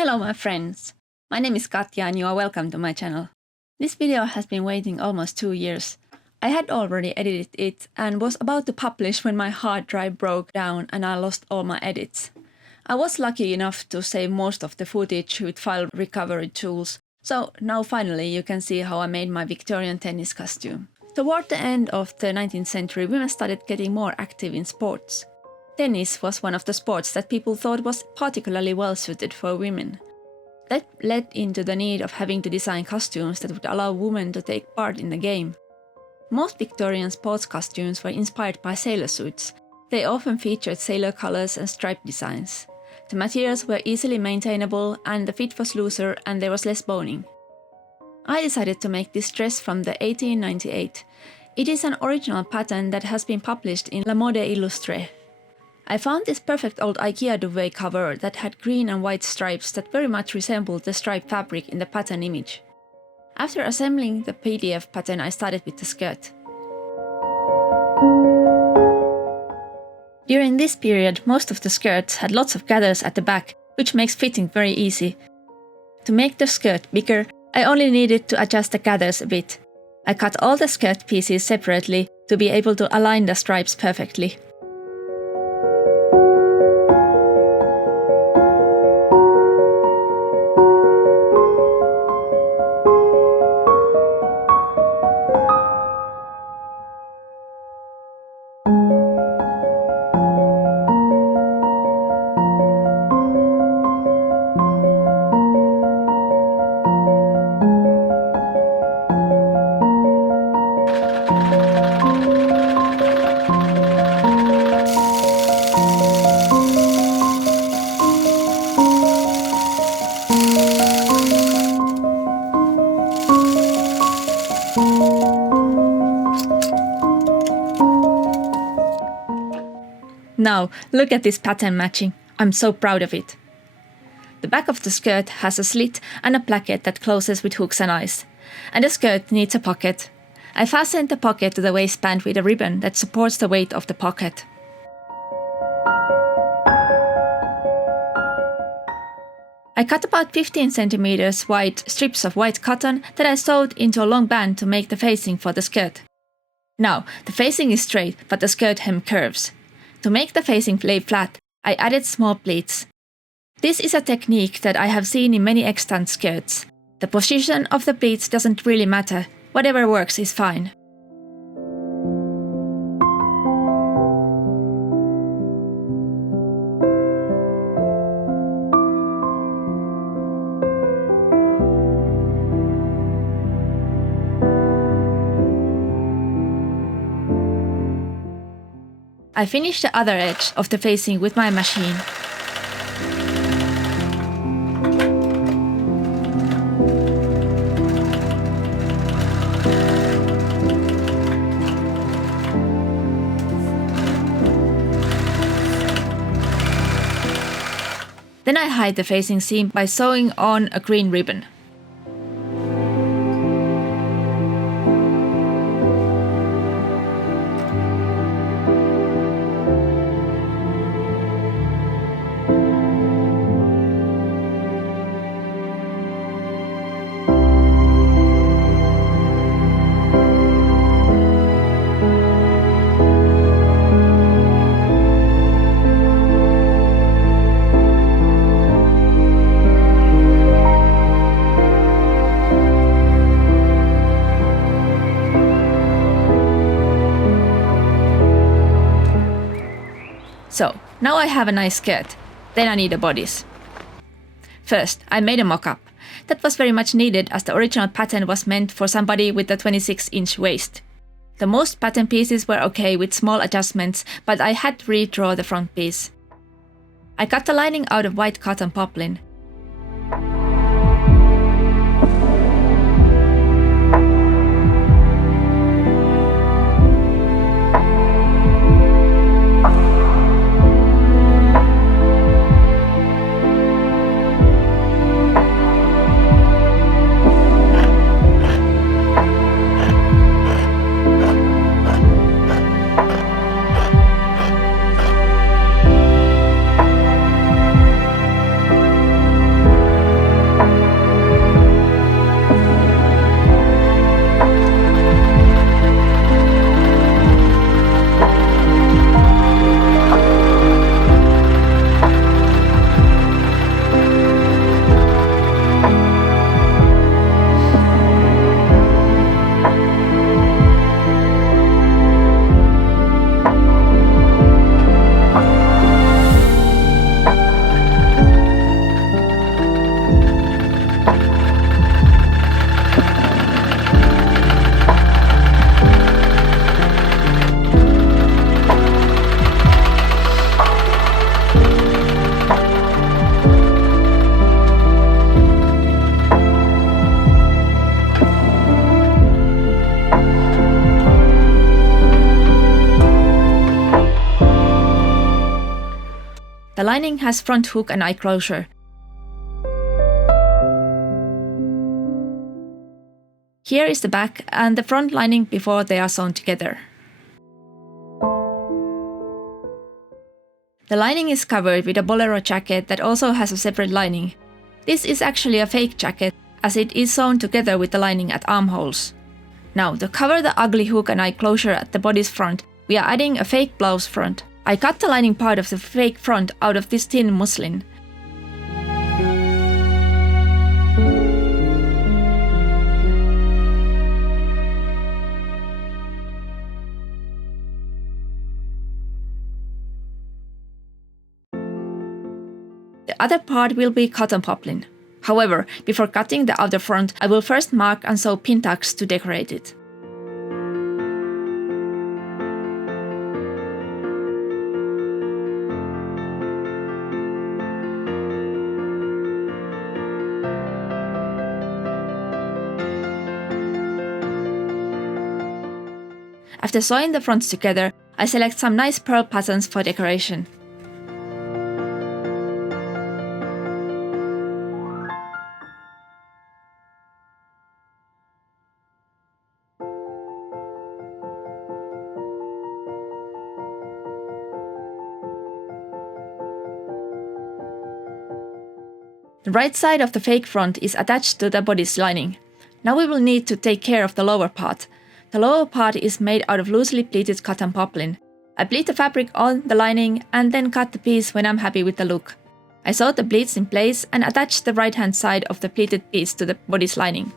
Hello my friends, my name is Katja and you are welcome to my channel. This video has been waiting almost 2 years. I had already edited it and was about to publish when my hard drive broke down and I lost all my edits. I was lucky enough to save most of the footage with file recovery tools, so now finally you can see how I made my Victorian tennis costume. Toward the end of the 19th century, women started getting more active in sports. Tennis was one of the sports that people thought was particularly well suited for women. That led into the need of having to design costumes that would allow women to take part in the game. Most Victorian sports costumes were inspired by sailor suits. They often featured sailor colors and stripe designs. The materials were easily maintainable and the fit was looser and there was less boning. I decided to make this dress from the 1898. It is an original pattern that has been published in La Mode Illustrée. I found this perfect old IKEA duvet cover that had green and white stripes that very much resembled the striped fabric in the pattern image. After assembling the PDF pattern, I started with the skirt. During this period, most of the skirts had lots of gathers at the back, which makes fitting very easy. To make the skirt bigger, I only needed to adjust the gathers a bit. I cut all the skirt pieces separately to be able to align the stripes perfectly. Now, look at this pattern matching. I'm so proud of it. The back of the skirt has a slit and a placket that closes with hooks and eyes. And the skirt needs a pocket. I fastened the pocket to the waistband with a ribbon that supports the weight of the pocket. I cut about 15 centimeters wide strips of white cotton that I sewed into a long band to make the facing for the skirt. Now, the facing is straight, but the skirt hem curves. To make the facing lay flat, I added small pleats. This is a technique that I have seen in many extant skirts. The position of the pleats doesn't really matter, whatever works is fine. I finished the other edge of the facing with my machine. Then I hide the facing seam by sewing on a green ribbon. So, now I have a nice skirt. Then I need a bodice. First, I made a mock-up. That was very much needed as the original pattern was meant for somebody with a 26-inch waist. The most pattern pieces were okay with small adjustments, but I had to redraw the front piece. I cut the lining out of white cotton poplin. lining has front hook and eye closure. Here is the back and the front lining before they are sewn together. The lining is covered with a bolero jacket that also has a separate lining. This is actually a fake jacket, as it is sewn together with the lining at armholes. Now, to cover the ugly hook and eye closure at the bodice front, we are adding a fake blouse front. I cut the lining part of the fake front out of this thin muslin. The other part will be cotton poplin. However, before cutting the outer front, I will first mark and sew pin tucks to decorate it. After sewing the fronts together, I select some nice pearl patterns for decoration. The right side of the fake front is attached to the bodice lining. Now we will need to take care of the lower part. The lower part is made out of loosely pleated cotton poplin. I pleat the fabric on the lining and then cut the piece when I'm happy with the look. I sewed the pleats in place and attached the right hand side of the pleated piece to the bodice lining.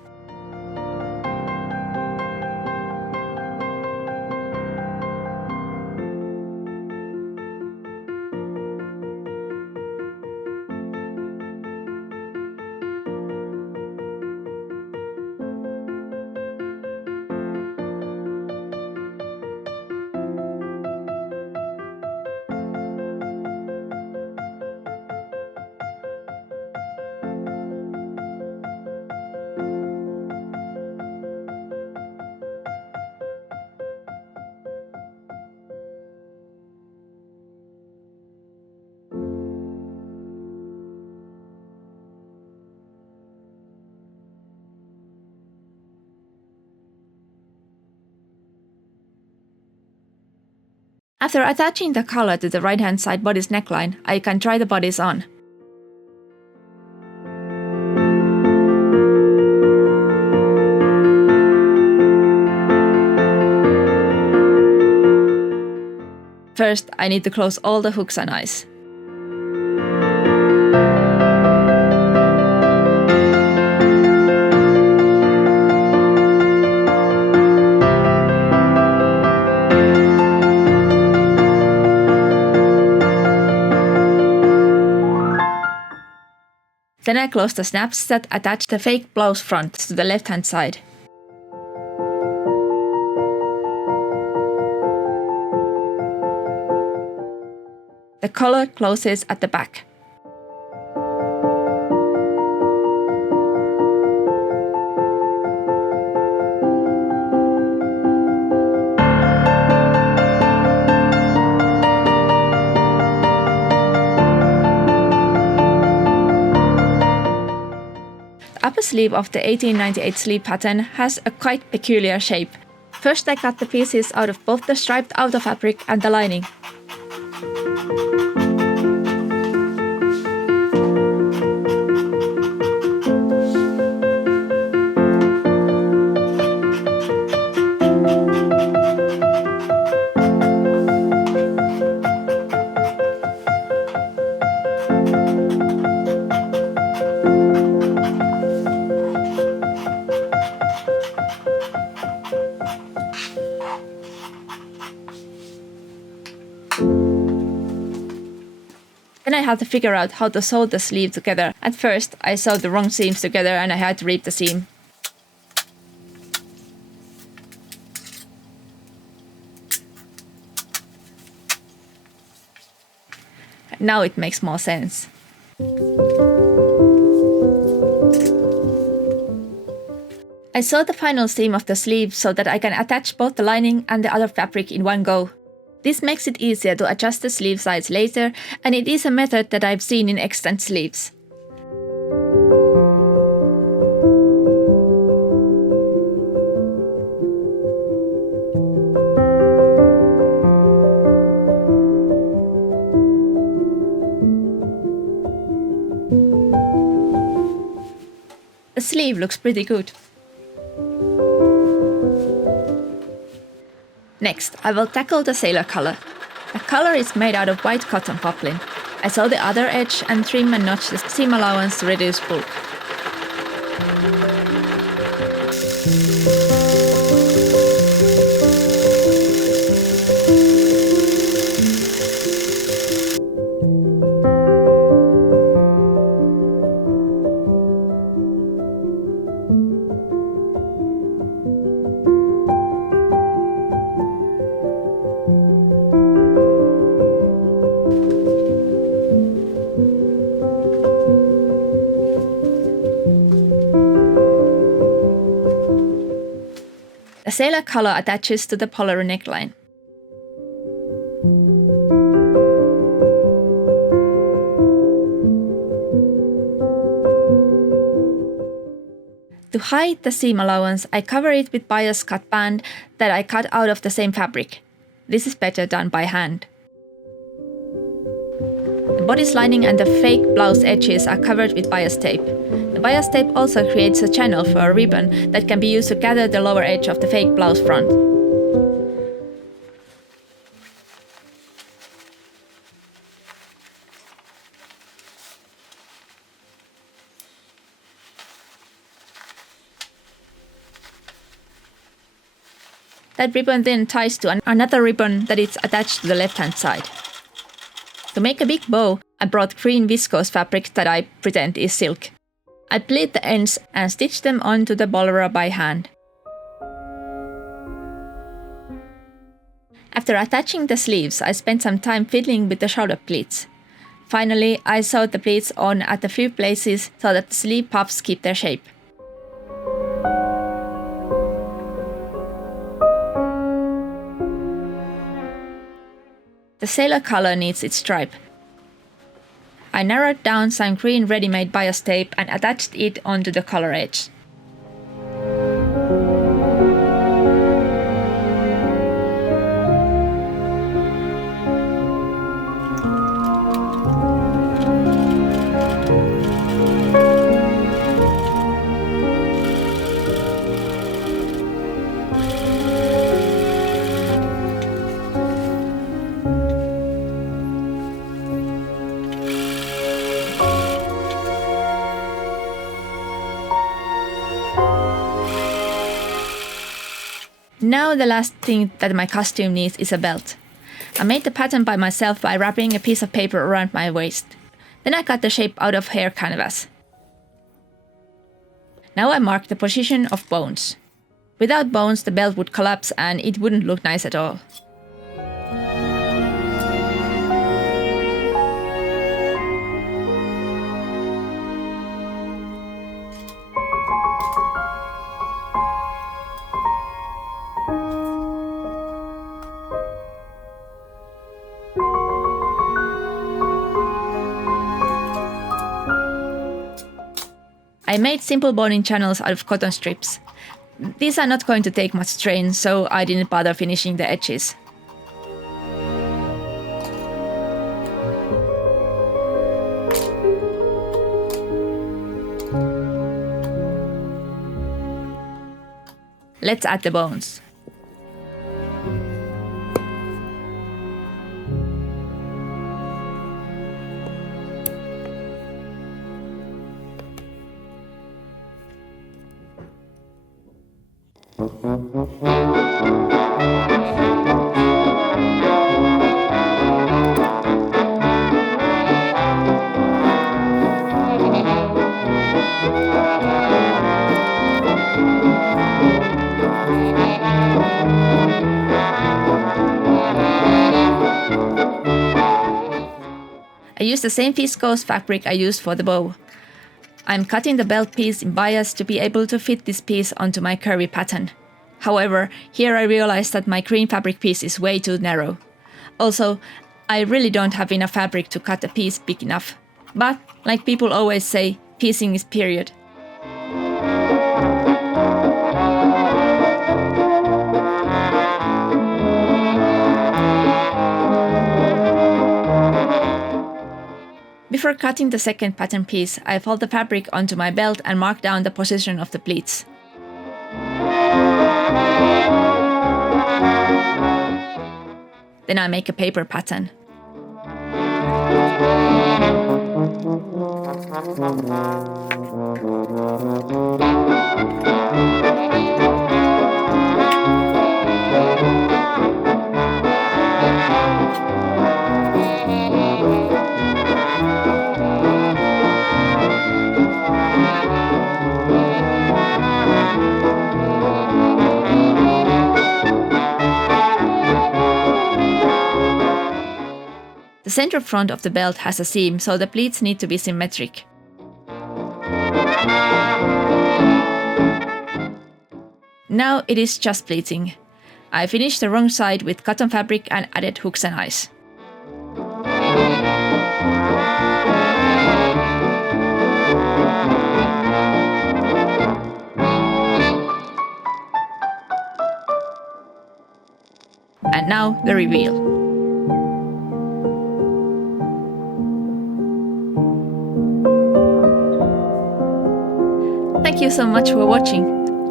After attaching the collar to the right hand side bodice neckline, I can try the bodice on. First, I need to close all the hooks and eyes. Then I close the snaps that attach the fake blouse front to the left hand side. The collar closes at the back. The upper sleeve of the 1898 sleeve pattern has a quite peculiar shape. First I cut the pieces out of both the striped outer fabric and the lining. Then I had to figure out how to sew the sleeve together. At first, I sewed the wrong seams together and I had to rip the seam. Now it makes more sense. I sewed the final seam of the sleeve so that I can attach both the lining and the other fabric in one go. This makes it easier to adjust the sleeve size later, and it is a method that I've seen in Extant sleeves. The sleeve looks pretty good. Next, I will tackle the sailor collar. The collar is made out of white cotton poplin. I sew the other edge and trim and notch the seam allowance to reduce bulk. The sailor collar attaches to the polar neckline. To hide the seam allowance, I cover it with bias cut band that I cut out of the same fabric. This is better done by hand. The bodice lining and the fake blouse edges are covered with bias tape. The bias tape also creates a channel for a ribbon that can be used to gather the lower edge of the fake blouse front. That ribbon then ties to another ribbon that is attached to the left-hand side. To make a big bow, I brought green viscose fabric that I pretend is silk. I pleat the ends and stitch them onto the bolero by hand. After attaching the sleeves, I spent some time fiddling with the shoulder pleats. Finally, I sewed the pleats on at a few places so that the sleeve puffs keep their shape. The sailor collar needs its stripe. I narrowed down some green ready-made bias tape and attached it onto the collar edge. Now the last thing that my costume needs is a belt. I made the pattern by myself by wrapping a piece of paper around my waist. Then I cut the shape out of hair canvas. Now I mark the position of bones. Without bones, the belt would collapse and it wouldn't look nice at all. I made simple boning channels out of cotton strips. These are not going to take much strain, so I didn't bother finishing the edges. Let's add the bones. I used the same viscose fabric I used for the bow. I'm cutting the belt piece in bias to be able to fit this piece onto my curvy pattern. However, here I realized that my green fabric piece is way too narrow. Also, I really don't have enough fabric to cut a piece big enough. But, like people always say, piecing is period. Before cutting the second pattern piece, I fold the fabric onto my belt and mark down the position of the pleats. Then I make a paper pattern. The center front of the belt has a seam, so the pleats need to be symmetric. Now it is just pleating. I finished the wrong side with cotton fabric and added hooks and eyes. And now the reveal. Thank you so much for watching.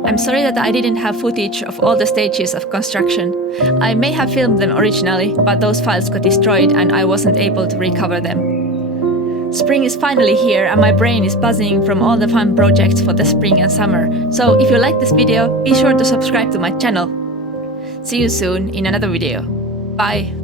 I'm sorry that I didn't have footage of all the stages of construction. I may have filmed them originally, but those files got destroyed and I wasn't able to recover them. Spring is finally here and my brain is buzzing from all the fun projects for the spring and summer. So if you like this video, be sure to subscribe to my channel. See you soon in another video. Bye!